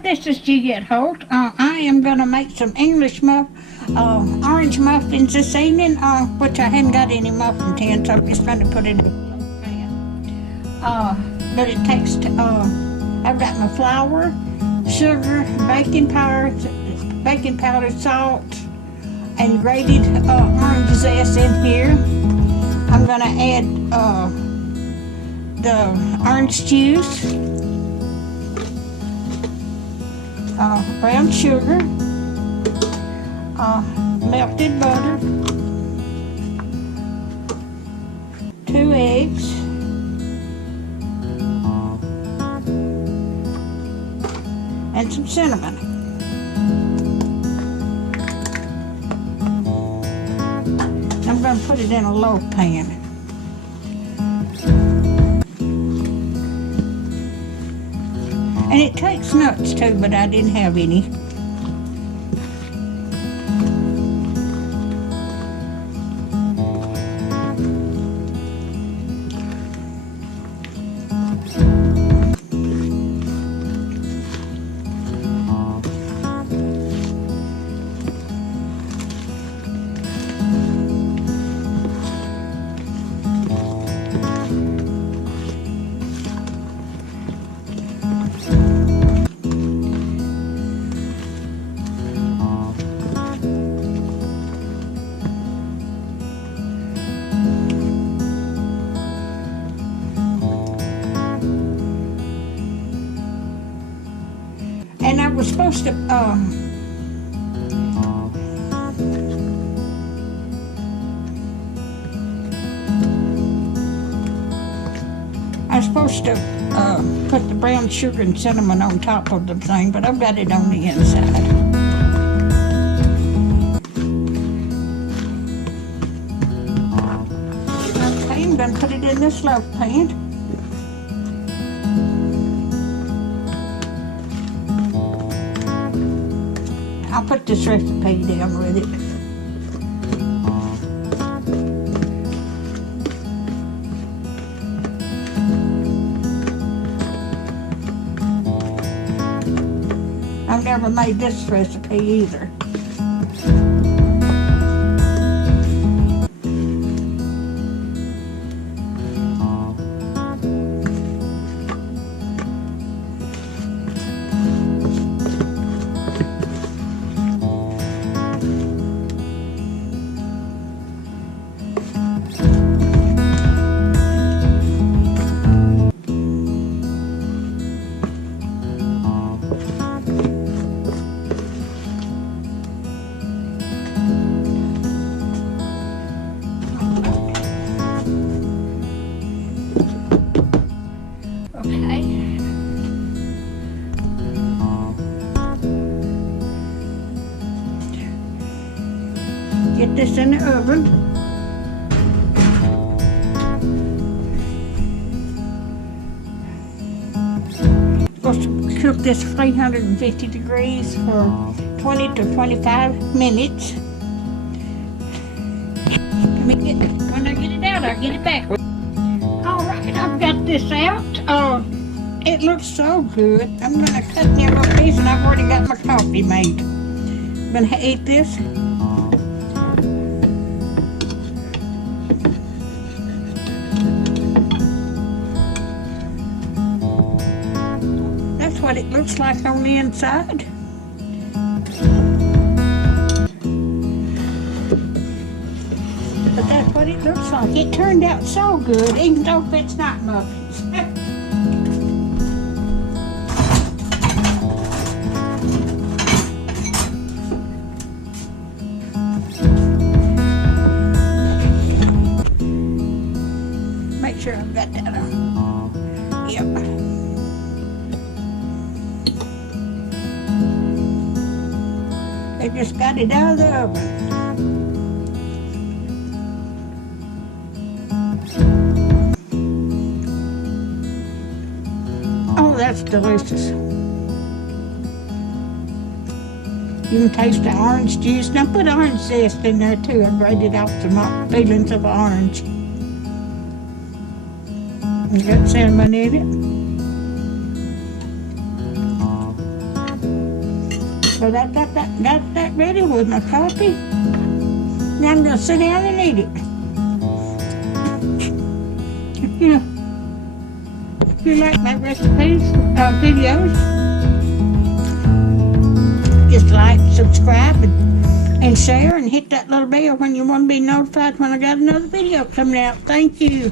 This is Juliet Holt. I am going to make some orange muffins this evening, which I haven't got any muffin tin, so I'm just going to put it in the pan. But it takes, I've got my flour, sugar, baking powder, salt, and grated orange zest in here. I'm going to add the orange juice, brown sugar, melted butter, 2 eggs, and some cinnamon. I'm going to put it in a loaf pan. And it takes nuts too, but I didn't have any. And I was supposed to, put the brown sugar and cinnamon on top of the thing, but I've got it on the inside. Okay, I'm going to put it in this loaf pan. I'll put this recipe down with it. I've never made this recipe either. Get this in the oven. Supposed to cook this 350 degrees for 20 to 25 minutes. When I get it out, I'll get it back. All right, I've got this out. It looks so good. I'm going to cut me a little piece, and I've already got my coffee made. I'm going to eat this. That's what it looks like on the inside. But that's what it looks like. It turned out so good, even though it's not muffins. Make sure I've got that on. Yep. They just got it out of the oven. Oh, that's delicious. You can taste the orange juice. Now put orange zest in there too. I grated off some peelings of orange. You got cinnamon in it. So got that ready with my coffee. Now I'm gonna sit down and eat it. You know, if you like my recipes, videos, just like, subscribe, and share, and hit that little bell when you want to be notified when I got another video coming out. Thank you.